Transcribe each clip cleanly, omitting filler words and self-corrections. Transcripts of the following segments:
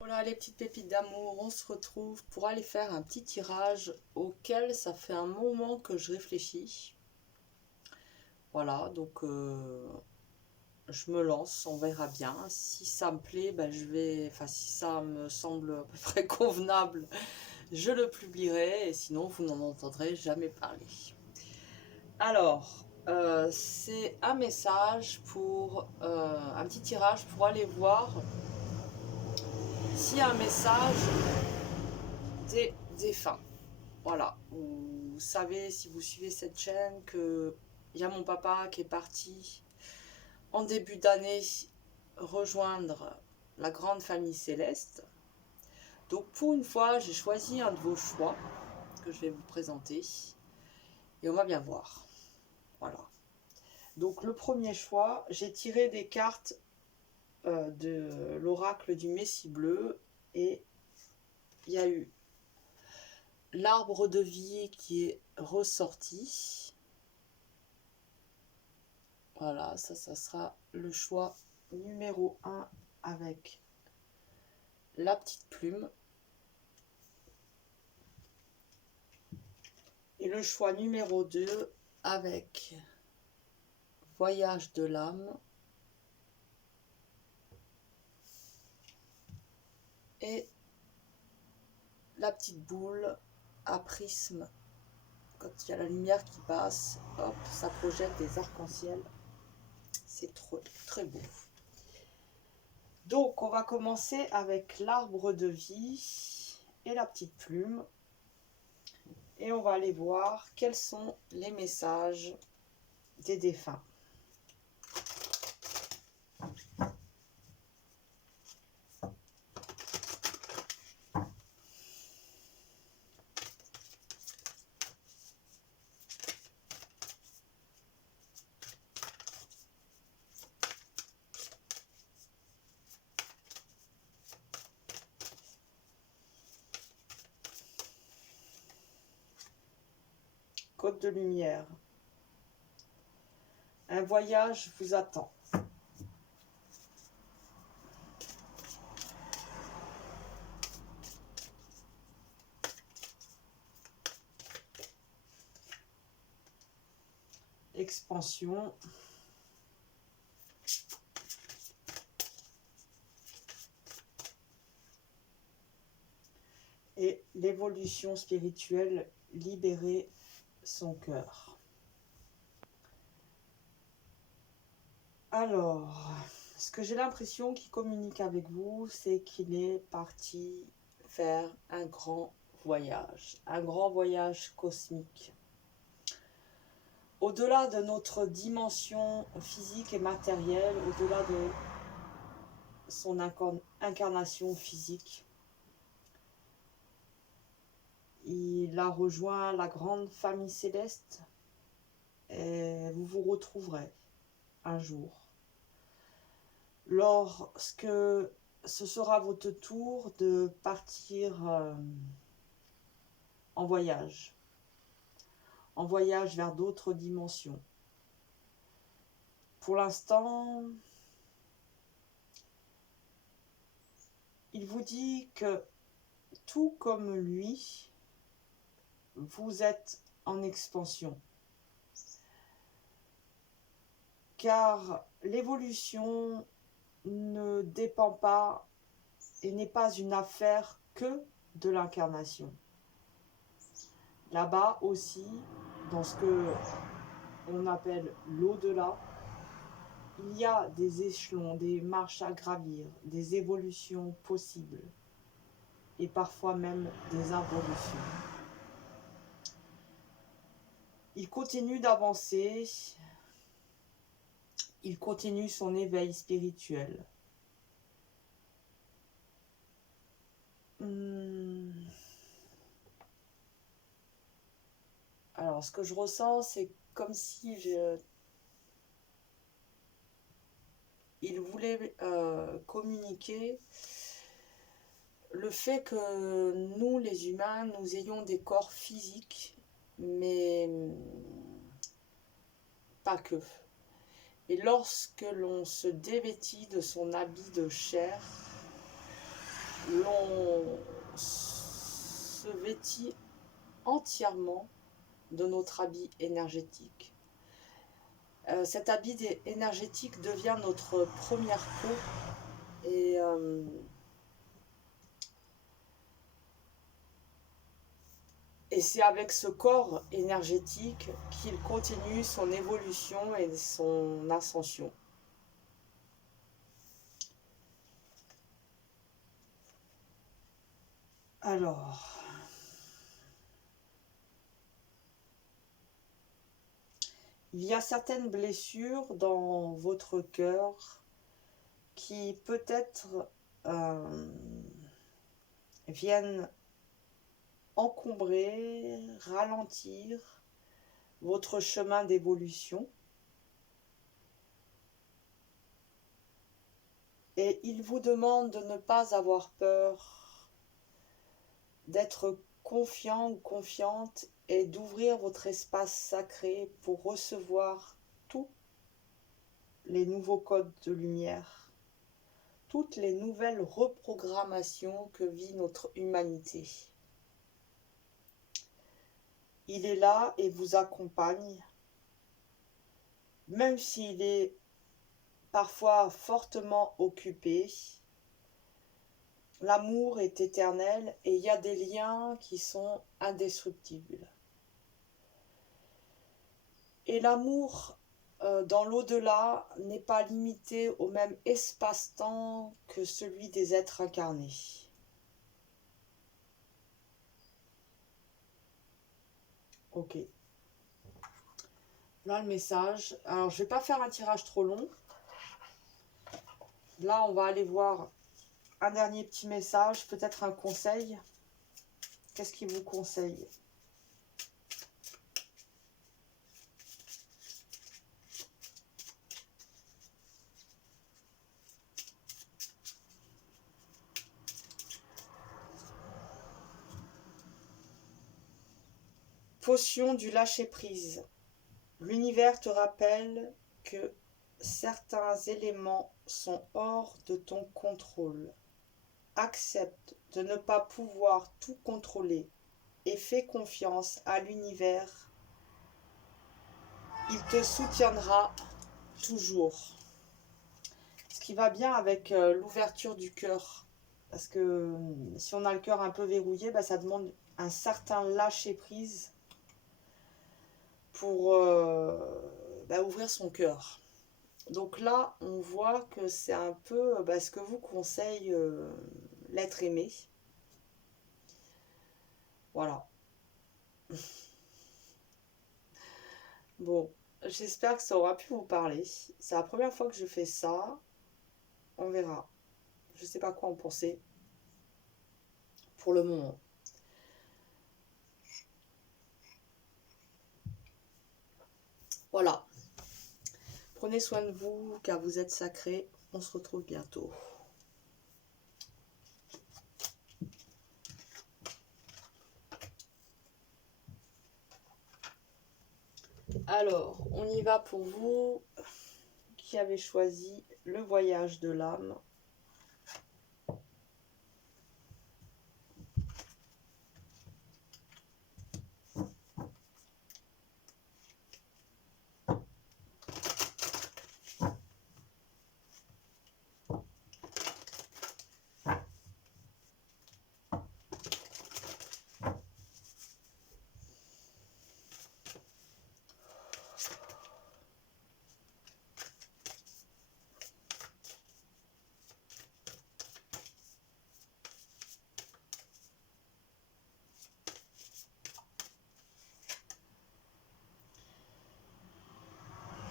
Voilà les petites pépites d'amour, on se retrouve pour aller faire un petit tirage auquel ça fait un moment que je réfléchis. Voilà, donc je me lance, on verra bien. Si ça me plaît, ben si ça me semble à peu près convenable, je le publierai et sinon vous n'en entendrez jamais parler. Alors, c'est un message pour un petit tirage pour aller voir s'il y a un message des défunts. Voilà, vous savez, si vous suivez cette chaîne, que il y a mon papa qui est parti en début d'année rejoindre la grande famille céleste. Donc pour une fois, j'ai choisi un de vos choix que je vais vous présenter et on va bien voir. Voilà. Donc le premier choix, j'ai tiré des cartes de l'oracle du Messie bleu et il y a eu l'arbre de vie qui est ressorti. Voilà, ça sera le choix numéro 1 avec la petite plume. Et le choix numéro 2 avec Voyage de l'âme. Et la petite boule à prisme. Quand il y a la lumière qui passe, hop, ça projette des arcs-en-ciel. C'est très beau. Donc, on va commencer avec l'arbre de vie et la petite plume. Et on va aller voir quels sont les messages des défunts. Côte de lumière. Un voyage vous attend. Expansion. Et l'évolution spirituelle, libérer son cœur. Alors, ce que j'ai l'impression qu'il communique avec vous, c'est qu'il est parti faire un grand voyage cosmique. Au-delà de notre dimension physique et matérielle, au-delà de son incarnation physique, il a rejoint la grande famille céleste et vous vous retrouverez un jour. Lorsque ce sera votre tour de partir en voyage vers d'autres dimensions. Pour l'instant, il vous dit que tout comme lui, vous êtes en expansion. Car l'évolution ne dépend pas et n'est pas une affaire que de l'incarnation. Là-bas aussi, dans ce que on appelle l'au-delà, il y a des échelons, des marches à gravir, des évolutions possibles et parfois même des involutions. Il continue d'avancer, il continue son éveil spirituel. Alors, ce que je ressens, c'est comme si il voulait communiquer le fait que nous, les humains, nous ayons des corps physiques, mais pas que. Et lorsque l'on se dévêtit de son habit de chair, on se vêtit entièrement de notre habit énergétique. Cet habit énergétique devient notre première peau et c'est avec ce corps énergétique qu'il continue son évolution et son ascension. Alors, il y a certaines blessures dans votre cœur qui peut-être viennent encombrer, ralentir votre chemin d'évolution. Et il vous demande de ne pas avoir peur, d'être confiant ou confiante et d'ouvrir votre espace sacré pour recevoir tous les nouveaux codes de lumière, toutes les nouvelles reprogrammations que vit notre humanité. Il est là et vous accompagne, même s'il est parfois fortement occupé. L'amour est éternel et il y a des liens qui sont indestructibles. Et l'amour dans l'au-delà n'est pas limité au même espace-temps que celui des êtres incarnés. Ok. Là, le message. Alors, je ne vais pas faire un tirage trop long. Là, on va aller voir un dernier petit message, peut-être un conseil. Qu'est-ce qu'il vous conseille ? Potion du lâcher-prise. L'univers te rappelle que certains éléments sont hors de ton contrôle. Accepte de ne pas pouvoir tout contrôler et fais confiance à l'univers. Il te soutiendra toujours. Ce qui va bien avec l'ouverture du cœur. Parce que si on a le cœur un peu verrouillé, ça demande un certain lâcher-prise pour ouvrir son cœur. Donc là, on voit que c'est un peu ce que vous conseille l'être aimé. Voilà. Bon, j'espère que ça aura pu vous parler. C'est la première fois que je fais ça. On verra. Je ne sais pas quoi en penser pour le moment. Voilà. Prenez soin de vous, car vous êtes sacrés. On se retrouve bientôt. Alors, on y va pour vous qui avez choisi le voyage de l'âme.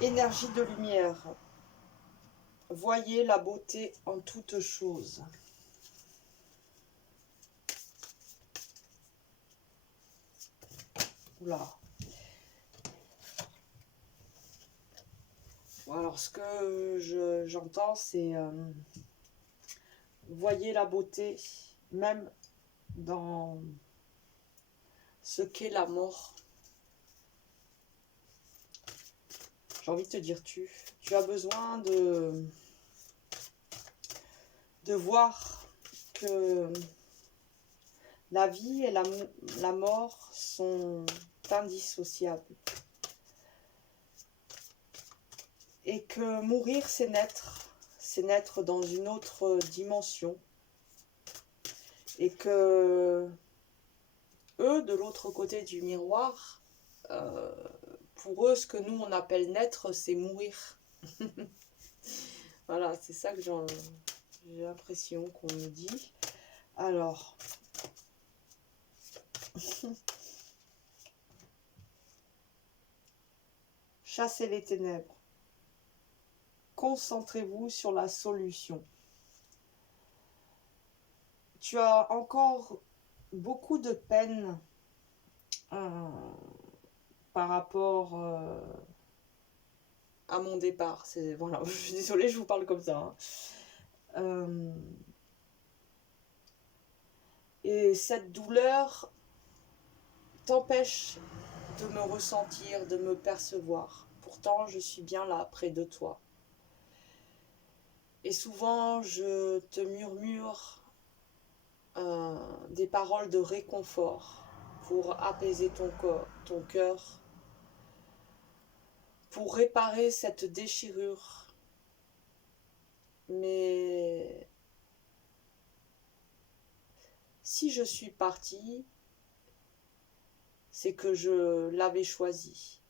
Énergie de lumière. Voyez la beauté en toutes choses. Oula. Alors, ce que j'entends, c'est voyez la beauté, même dans ce qu'est la mort. J'ai envie de te dire, tu as besoin de voir que la vie et la mort sont indissociables. Et que mourir, c'est naître dans une autre dimension. Et que eux, de l'autre côté du miroir, pour eux, ce que nous, on appelle naître, c'est mourir. Voilà, c'est ça que j'ai l'impression qu'on me dit. Alors, chassez les ténèbres. Concentrez-vous sur la solution. Tu as encore beaucoup de peine par rapport à mon départ. Voilà, je suis désolée, je vous parle comme ça. Hein. Et cette douleur t'empêche de me ressentir, de me percevoir. Pourtant, je suis bien là, près de toi. Et souvent, je te murmure des paroles de réconfort pour apaiser ton cœur, pour réparer cette déchirure. Mais si je suis partie, c'est que je l'avais choisi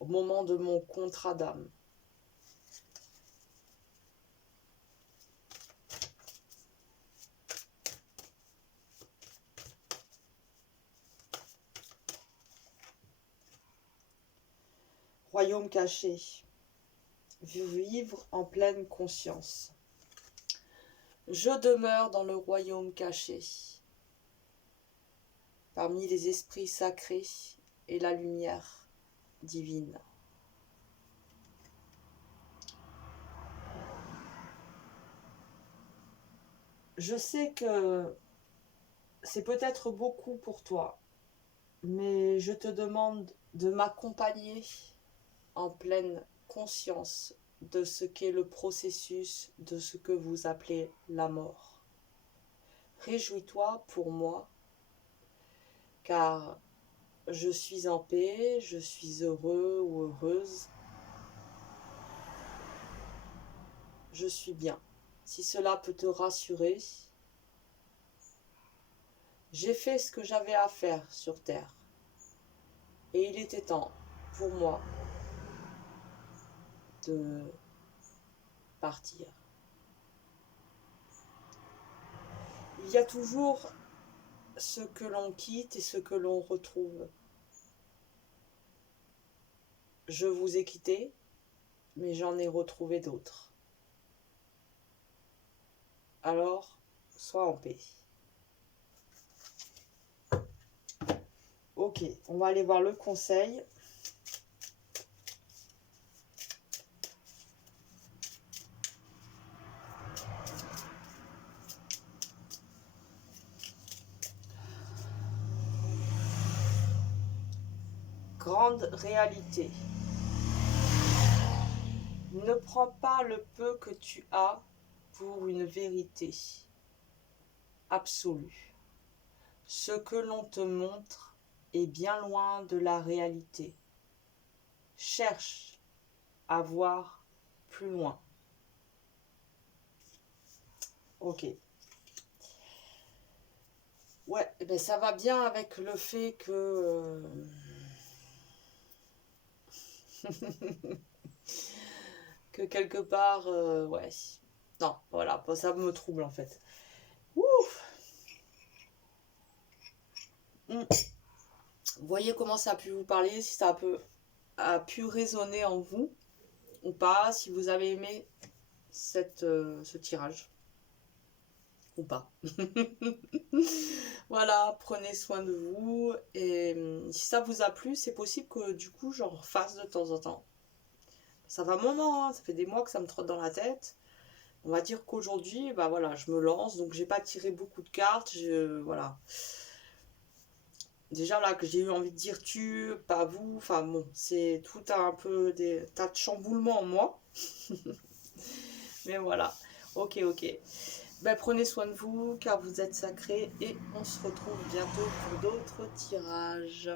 au moment de mon contrat d'âme. Royaume caché, vivre en pleine conscience. Je demeure dans le royaume caché, parmi les esprits sacrés et la lumière divine. Je sais que c'est peut-être beaucoup pour toi, mais je te demande de m'accompagner en pleine conscience de ce qu'est le processus de ce que vous appelez la mort. Réjouis-toi pour moi, car je suis en paix, je suis heureux ou heureuse. Je suis bien. Si cela peut te rassurer, j'ai fait ce que j'avais à faire sur Terre. Et il était temps pour moi de partir. Il y a toujours ce que l'on quitte et ce que l'on retrouve. Je vous ai quitté, mais j'en ai retrouvé d'autres. Alors, sois en paix. Ok, on va aller voir le conseil. Grande réalité. Ne prends pas le peu que tu as pour une vérité absolue. Ce que l'on te montre est bien loin de la réalité. Cherche à voir plus loin. Ok. Ouais, ben ça va bien avec le fait que... que quelque part... ouais. Non, voilà, ça me trouble en fait. Ouf. Vous voyez comment ça a pu vous parler, si ça a pu résonner en vous ou pas, si vous avez aimé ce tirage ou pas. Voilà, prenez soin de vous et si ça vous a plu, c'est possible que du coup j'en refasse de temps en temps. Ça va un moment, hein, ça fait des mois que ça me trotte dans la tête. On va dire qu'aujourd'hui, bah voilà, je me lance, donc j'ai pas tiré beaucoup de cartes, voilà. Déjà là que j'ai eu envie de dire tu, pas vous, enfin bon, c'est tout un peu des tas de chamboulements en moi. Mais voilà, ok. Ben, prenez soin de vous car vous êtes sacrés et on se retrouve bientôt pour d'autres tirages.